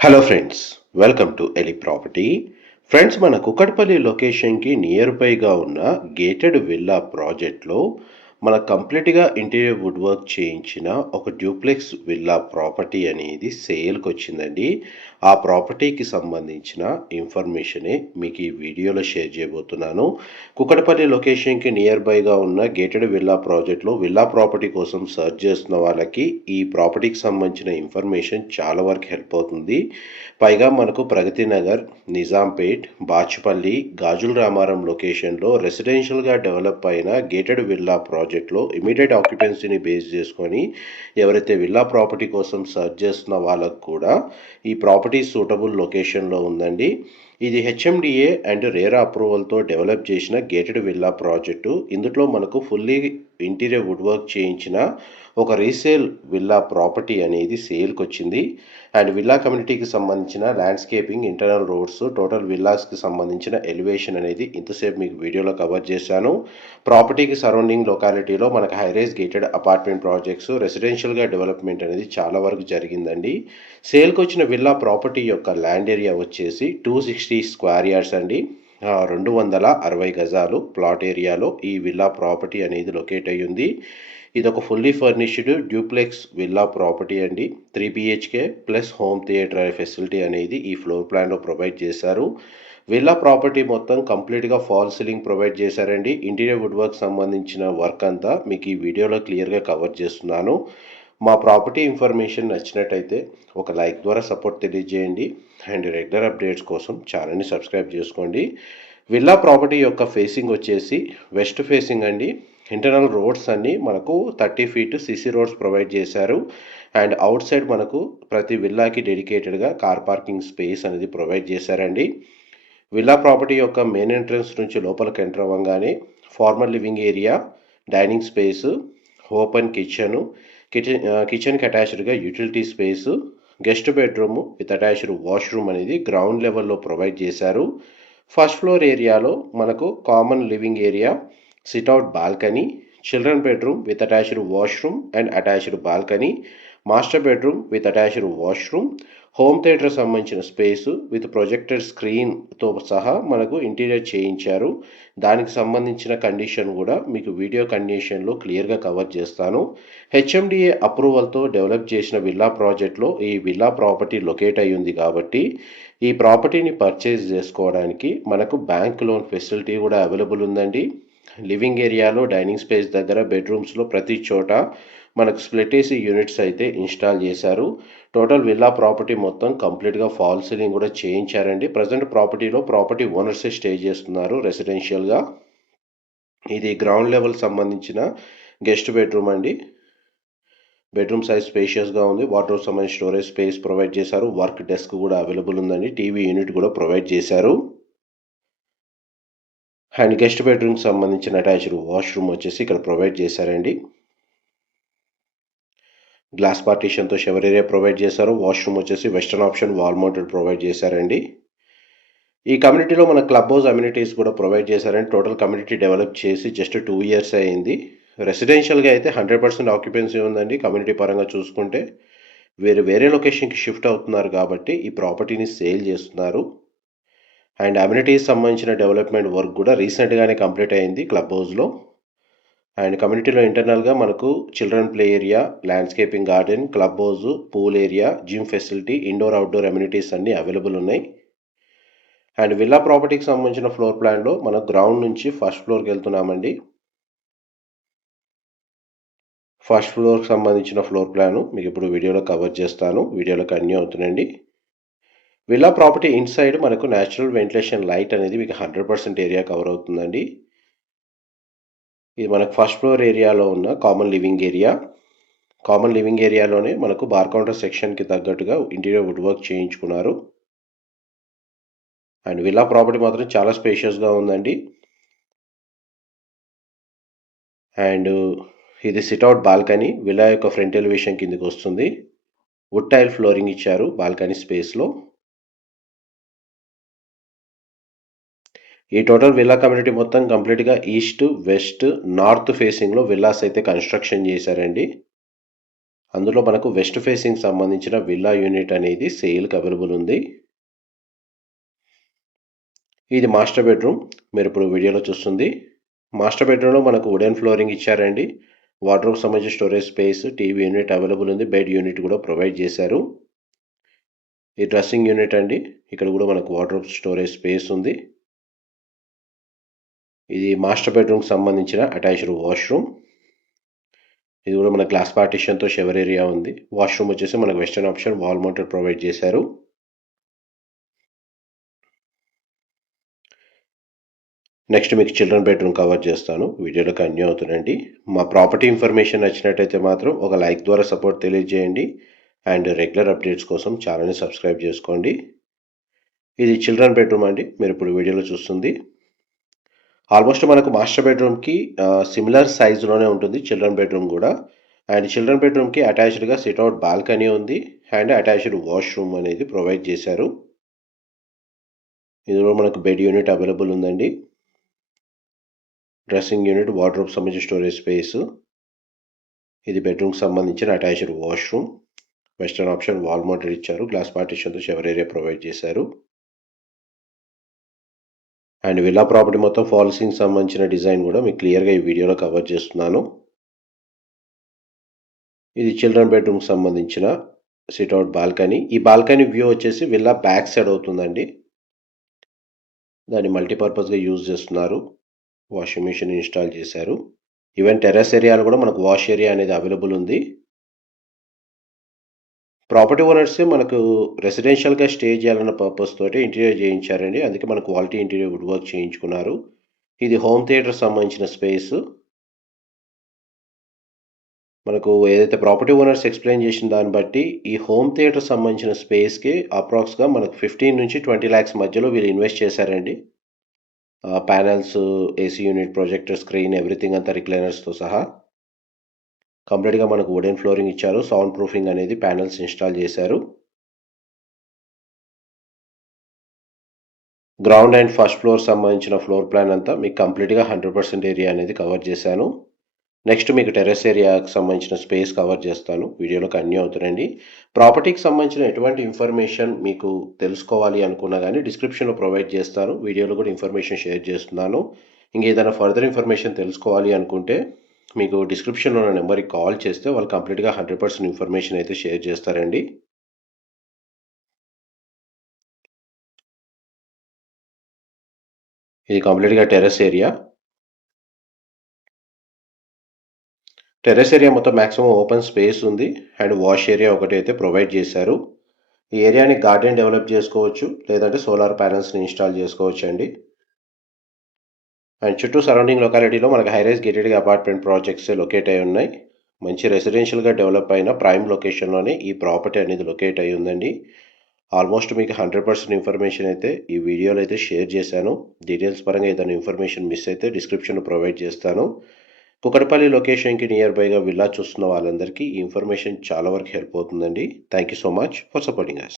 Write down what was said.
Hello friends welcome to ఎలి property friends మన కుక్కడపల్లి లొకేషన్కి నియర్ బైగా ఉన్న గేటెడ్ విల్లా ప్రాజెక్ట్లో మన కంప్లీట్గా ఇంటీరియర్ వుడ్ వర్క్ చేయించిన ఒక డ్యూప్లెక్స్ విల్లా ప్రాపర్టీ అనేది సేల్కి వచ్చిందండి. ఆ ప్రాపర్టీకి సంబంధించిన ఇన్ఫర్మేషనే మీకు ఈ వీడియోలో షేర్ చేయబోతున్నాను. కుక్కడపల్లి లొకేషన్కి నియర్ బైగా ఉన్న గేటెడ్ విల్లా ప్రాజెక్ట్లో విల్లా ప్రాపర్టీ కోసం సర్చ్ చేస్తున్న వాళ్ళకి ఈ ప్రాపర్టీకి సంబంధించిన ఇన్ఫర్మేషన్ చాలా వరకు హెల్ప్ అవుతుంది. పైగా మనకు ప్రగతి నగర్ నిజాంపేట్ బాచుపల్లి గాజుల రామారం లొకేషన్లో రెసిడెన్షియల్గా డెవలప్ అయిన గేటెడ్ విల్లా ప్రాజెక్ట్లో ఇమీడియట్ ఆక్యుపెన్సీని బేస్ చేసుకొని ఎవరైతే విల్లా ప్రాపర్టీ కోసం సర్చ్ చేస్తున్న వాళ్ళకు కూడా ఈ ప్రాపర్టీ సూటబుల్ లొకేషన్లో ఉందండి. ఇది హెచ్ఎండిఏ అండ్ రేరా అప్రూవల్తో డెవలప్ చేసిన గేటెడ్ విల్లా ప్రాజెక్టు. ఇందులో మనకు ఫుల్లీ ఇంటీరియర్ వుడ్ వర్క్ చేయించిన ఒక రీసేల్ విల్లా ప్రాపర్టీ అనేది సేల్కి వచ్చింది. అండ్ విల్లా కమ్యూనిటీకి సంబంధించిన ల్యాండ్స్కేపింగ్ ఇంటర్నల్ రోడ్స్ టోటల్ విల్లాస్కి సంబంధించిన ఎలివేషన్ అనేది ఇంతసేపు మీకు వీడియోలో కవర్ చేశాను. ప్రాపర్టీకి సరౌండింగ్ లొకాలిటీలో మనకు high rise gated apartment projects రెసిడెన్షియల్గా development అనేది చాలా వరకు జరిగిందండి. సేల్కి వచ్చిన విల్లా ప్రాపర్టీ యొక్క ల్యాండ్ ఏరియా వచ్చేసి టూ సిక్స్టీ స్క్వేర్ యార్డ్స్ అండి. రెండు వందల అరవై గజాలు ప్లాట్ ఏరియాలో ఈ విల్లా ప్రాపర్టీ అనేది లొకేట్ అయ్యి ఉంది. ఇది ఒక fully furnished duplex villa property అండి. Three BHK plus home theatre facility అనేది ఈ ఫ్లోర్ ప్లాన్లో ప్రొవైడ్ చేశారు. విల్లా ప్రాపర్టీ మొత్తం కంప్లీట్గా ఫాల్ సీలింగ్ ప్రొవైడ్ చేశారండి. ఇంటీరియర్ వుడ్ వర్క్ సంబంధించిన వర్క్ అంతా మీకు ఈ వీడియోలో క్లియర్గా కవర్ చేస్తున్నాను. మా ప్రాపర్టీ ఇన్ఫర్మేషన్ నచ్చినట్టయితే ఒక లైక్ ద్వారా సపోర్ట్ తెలియజేయండి. అండ్ రెగ్యులర్ అప్డేట్స్ కోసం ఛానల్ని సబ్స్క్రైబ్ చేసుకోండి. విల్లా ప్రాపర్టీ యొక్క ఫేసింగ్ వచ్చేసి వెస్ట్ ఫేసింగ్ అండి. ఇంటర్నల్ రోడ్స్ అన్ని మనకు thirty feet CC roads provide చేశారు. అండ్ అవుట్ సైడ్ మనకు ప్రతి విల్లాకి డెడికేటెడ్గా కార్ పార్కింగ్ స్పేస్ అనేది ప్రొవైడ్ చేశారండి. విల్లా ప్రాపర్టీ యొక్క మెయిన్ ఎంట్రన్స్ నుంచి లోపలికి ఎంటర్ అవ్వగానే formal living area dining space open kitchen kitchen కిచెన్కి అటాచ్డ్గా utility space guest bedroom with attached washroom అనేది గ్రౌండ్ లెవెల్లో ప్రొవైడ్ చేశారు. ఫస్ట్ ఫ్లోర్ ఏరియాలో మనకు common living area sit out balcony children bedroom with attached washroom and attached balcony master bedroom with attached washroom home theatre సంబంధించిన space with projector స్క్రీన్తో సహా మనకు interior చేయించారు. దానికి సంబంధించిన కండిషన్ కూడా మీకు వీడియో కండిషన్లో క్లియర్గా కవర్ చేస్తాను. హెచ్ఎండిఏ అప్రూవల్తో డెవలప్ చేసిన విల్లా ప్రాజెక్ట్లో ఈ విల్లా ప్రాపర్టీ లొకేట్ అయి ఉంది కాబట్టి ఈ ప్రాపర్టీని పర్చేజ్ చేసుకోవడానికి మనకు బ్యాంక్ లోన్ ఫెసిలిటీ కూడా అవైలబుల్ ఉందండి. లివింగ్ ఏరియాలో డైనింగ్ స్పేస్ దగ్గర బెడ్రూమ్స్లో ప్రతి చోట మనకు స్ప్లిట్ ఏసీ యూనిట్స్ అయితే ఇన్స్టాల్ చేశారు. టోటల్ విల్లా ప్రాపర్టీ మొత్తం కంప్లీట్గా ఫాల్ సీలింగ్ కూడా చేయించారండి. ప్రజెంట్ ప్రాపర్టీలో ప్రాపర్టీ ఓనర్సే స్టే చేస్తున్నారు రెసిడెన్షియల్గా ఇది గ్రౌండ్ లెవెల్ సంబంధించిన గెస్ట్ బెడ్రూమ్ అండి. బెడ్రూమ్ సైజ్ స్పేషియస్గా ఉంది. వాటర్ సంబంధించిన స్టోరేజ్ స్పేస్ ప్రొవైడ్ చేశారు. వర్క్ డెస్క్ కూడా అవైలబుల్ ఉందండి. టీవీ యూనిట్ కూడా ప్రొవైడ్ చేశారు. అండ్ గెస్ట్ బెడ్రూమ్కి సంబంధించిన అటాచ్డ్ వాష్రూమ్ వచ్చేసి ఇక్కడ ప్రొవైడ్ చేశారండి. గ్లాస్ పార్టీషన్తో షవర్ ఏరియా ప్రొవైడ్ చేశారు. వాష్రూమ్ వచ్చేసి western option wall mounted provide చేశారండి. ఈ కమ్యూనిటీలో మన క్లబ్ హౌస్ అమ్యూనిటీస్ కూడా ప్రొవైడ్ చేశారండి. టోటల్ కమ్యూనిటీ డెవలప్ చేసి జస్ట్ టూ ఇయర్స్ అయింది. రెసిడెన్షియల్గా అయితే హండ్రెడ్ పర్సెంట్ ఆక్యుపెన్సీ ఉందండి కమ్యూనిటీ పరంగా చూసుకుంటే. వేరే వేరే లొకేషన్కి షిఫ్ట్ అవుతున్నారు కాబట్టి ఈ ప్రాపర్టీని సేల్ చేస్తున్నారు. అండ్ అమ్యూనిటీస్ సంబంధించిన డెవలప్మెంట్ వర్క్ కూడా రీసెంట్గానే కంప్లీట్ అయింది క్లబ్ హౌస్లో. అండ్ కమ్యూనిటీలో ఇంటర్నల్గా మనకు children play area landscaping garden clubhouse pool area gym facility indoor outdoor amenities అన్నీ అవైలబుల్ ఉన్నాయి. అండ్ విల్లా ప్రాపర్టీకి సంబంధించిన ఫ్లోర్ ప్లాన్లో మనం గ్రౌండ్ నుంచి ఫస్ట్ ఫ్లోర్కి వెళ్తున్నామండి. ఫస్ట్ ఫ్లోర్కి సంబంధించిన ఫ్లోర్ ప్లాను మీకు ఇప్పుడు వీడియోలో కవర్ చేస్తాను. వీడియోలో కంటిన్యూ అవుతుందండి. విల్లా ప్రాపర్టీ ఇన్సైడ్ మనకు న్యాచురల్ వెంటిలేషన్ లైట్ అనేది మీకు హండ్రెడ్ పర్సెంట్ ఏరియా కవర్ అవుతుందండి. ఇది మనకు ఫస్ట్ ఫ్లోర్ ఏరియాలో ఉన్న common living area common living ఏరియాలోనే మనకు బార్ కౌంటర్ సెక్షన్కి తగ్గట్టుగా ఇంటీరియర్ వుడ్ వర్క్ చేయించుకున్నారు. అండ్ విల్లా ప్రాపర్టీ మాత్రం చాలా స్పేషియస్గా ఉందండి. అండ్ ఇది సిట్అవుట్ బాల్కనీ విల్లా యొక్క ఫ్రంట్ ఎలివేషన్ కిందకి వస్తుంది. వుడ్ టైల్ ఫ్లోరింగ్ ఇచ్చారు బాల్కనీ స్పేస్లో ఈ టోటల్ విల్లా కమ్యూనిటీ మొత్తం కంప్లీట్గా ఈస్ట్ వెస్ట్ నార్త్ ఫేసింగ్లో విల్లాస్ అయితే కన్స్ట్రక్షన్ చేశారండి. అందులో మనకు వెస్ట్ ఫేసింగ్ సంబంధించిన విల్లా యూనిట్ అనేది సేల్కి అవైలబుల్ ఉంది. ఇది మాస్టర్ బెడ్రూమ్ మీరు ఇప్పుడు వీడియోలో చూస్తుంది. మాస్టర్ బెడ్రూమ్లో మనకు వుడెన్ ఫ్లోరింగ్ ఇచ్చారండి. వాటర్ సంబంధించిన storage space TV unit available ఉంది. బెడ్ యూనిట్ కూడా ప్రొవైడ్ చేశారు. ఈ డ్రెస్సింగ్ యూనిట్ అండి. ఇక్కడ కూడా మనకు వాటర్ స్టోరేజ్ స్పేస్ ఉంది. ఇది మాస్టర్ బెడ్రూమ్కి సంబంధించిన అటాచ్డ్ వాష్రూమ్ ఇది కూడా మన గ్లాస్ పార్టిషన్తో షవర్ ఏరియా ఉంది. వాష్రూమ్ వచ్చేసి మనకు western option wall mounted provide చేశారు. నెక్స్ట్ మీకు చిల్డ్రన్ బెడ్రూమ్ కవర్ చేస్తాను. వీడియోలో కన్యూ అవుతుందండి. మా ప్రాపర్టీ ఇన్ఫర్మేషన్ నచ్చినట్టయితే మాత్రం ఒక లైక్ ద్వారా సపోర్ట్ తెలియజేయండి. అండ్ రెగ్యులర్ అప్డేట్స్ కోసం ఛానల్ని సబ్స్క్రైబ్ చేసుకోండి. ఇది చిల్డ్రన్ బెడ్రూమ్ అండి. మీరు ఇప్పుడు వీడియోలో చూస్తుంది. ఆల్మోస్ట్ మనకు మాస్టర్ బెడ్రూమ్కి సిమిలర్ సైజులోనే ఉంటుంది చిల్డ్రన్ బెడ్రూమ్ కూడా. అండ్ చిల్డ్రన్ బెడ్రూమ్కి అటాచ్డ్గా సిట్అవుట్ బాల్కనీ ఉంది. అండ్ అటాచ్డ్ వాష్రూమ్ అనేది ప్రొవైడ్ చేశారు. ఇందులో మనకు బెడ్ యూనిట్ అవైలబుల్ ఉందండి. డ్రెస్సింగ్ యూనిట్ వార్డ్రోబ్ సంబంధించిన స్టోరేజ్ స్పేస్. ఇది బెడ్రూమ్కి సంబంధించిన attached washroom. Western option wall motor ఇచ్చారు. గ్లాస్ పార్టీషన్తో షవర్ ఏరియా ప్రొవైడ్ చేశారు. అండ్ విల్లా ప్రాపర్టీ మొత్తం ఫాల్సింగ్ సంబంధించిన డిజైన్ కూడా మీకు క్లియర్గా ఈ వీడియోలో కవర్ చేస్తున్నాను. ఇది చిల్డ్రన్ బెడ్రూమ్కి సంబంధించిన సిట్అవుట్ బాల్కనీ. ఈ బాల్కనీ వ్యూ వచ్చేసి విల్లా బ్యాక్ సైడ్ అవుతుందండి. దాన్ని మల్టీపర్పస్గా యూజ్ చేస్తున్నారు. వాషింగ్ మిషన్ ఇన్స్టాల్ చేశారు. ఈవెన్ టెర్రస్ ఏరియాలో కూడా మనకు వాష్ ఏరియా అనేది అవైలబుల్ ఉంది. ప్రాపర్టీ ఓనర్స్ మనకు రెసిడెన్షియల్గా స్టే చేయాలన్న పర్పస్ తోటి ఇంటీరియర్ చేయించారండి. అందుకే మన క్వాలిటీ ఇంటీరియర్ వుడ్ వర్క్ చేయించుకున్నారు. ఇది హోమ్ థియేటర్ సంబంధించిన స్పేస్. మనకు ఏదైతే ప్రాపర్టీ ఓనర్స్ ఎక్స్ప్లెయిన్ చేసిన దాన్ని బట్టి ఈ హోమ్ థియేటర్ సంబంధించిన స్పేస్కి అప్రాక్స్గా మనకు ఫిఫ్టీన్ నుంచి ట్వంటీ ల్యాక్స్ మధ్యలో వీళ్ళు ఇన్వెస్ట్ చేశారండి. Panels AC unit projector screen everything అంతా రిక్లైనర్స్తో సహా. కంప్లీట్గా మనకు వుడెన్ ఫ్లోరింగ్ ఇచ్చారు. సౌండ్ ప్రూఫింగ్ అనేది ప్యానల్స్ ఇన్స్టాల్ చేశారు. గ్రౌండ్ అండ్ ఫస్ట్ ఫ్లోర్ సంబంధించిన ఫ్లోర్ ప్లాన్ అంతా మీకు కంప్లీట్గా హండ్రెడ్ పర్సెంట్ ఏరియా అనేది కవర్ చేశాను. నెక్స్ట్ మీకు టెరెస్ ఏరియాకి సంబంధించిన స్పేస్ కవర్ చేస్తాను. వీడియోలో కన్యూ అవుతుందండి ప్రాపర్టీకి సంబంధించిన ఎటువంటి ఇన్ఫర్మేషన్ మీకు తెలుసుకోవాలి అనుకున్నా కానీ డిస్క్రిప్షన్లో ప్రొవైడ్ చేస్తాను. వీడియోలో కూడా ఇన్ఫర్మేషన్ షేర్ చేస్తున్నాను. ఇంకేదైనా ఫర్దర్ ఇన్ఫర్మేషన్ తెలుసుకోవాలి అనుకుంటే మీకు డిస్క్రిప్షన్లో ఉన్న నెంబర్కి కాల్ చేస్తే వాళ్ళు కంప్లీట్గా హండ్రెడ్ పర్సెంట్ ఇన్ఫర్మేషన్ అయితే షేర్ చేస్తారండి. ఇది కంప్లీట్గా టెర్రస్ ఏరియా. టెర్రస్ ఏరియా మొత్తం మ్యాక్సిమం ఓపెన్ స్పేస్ ఉంది. అండ్ వాష్ ఏరియా ఒకటి అయితే ప్రొవైడ్ చేశారు. ఈ ఏరియాని గార్డెన్ డెవలప్ చేసుకోవచ్చు. లేదంటే సోలార్ ప్యానల్స్ని ఇన్స్టాల్ చేసుకోవచ్చు అండి అండ్ చుట్టూ సరౌండింగ్ లొకాలిటీలో మనకు high rise gated apartment projects locate అయి ఉన్నాయి. మంచి రెసిడెన్షియల్గా డెవలప్ అయిన ప్రైమ్ లొకేషన్లోనే ఈ ప్రాపర్టీ అనేది లొకేట్ అయి ఉందండి. ఆల్మోస్ట్ మీకు హండ్రెడ్ పర్సెంట్ ఇన్ఫర్మేషన్ అయితే ఈ వీడియోలో అయితే షేర్ చేశాను. డీటెయిల్స్ పరంగా ఏదైనా ఇన్ఫర్మేషన్ మిస్ అయితే డిస్క్రిప్షన్లో ప్రొవైడ్ చేస్తాను. కుకటపల్లి లొకేషన్కి నియర్ బైగా విల్లా చూస్తున్న వాళ్ళందరికీ ఈ ఇన్ఫర్మేషన్ చాలా వరకు హెల్ప్ అవుతుందండి. Thank you so much for supporting us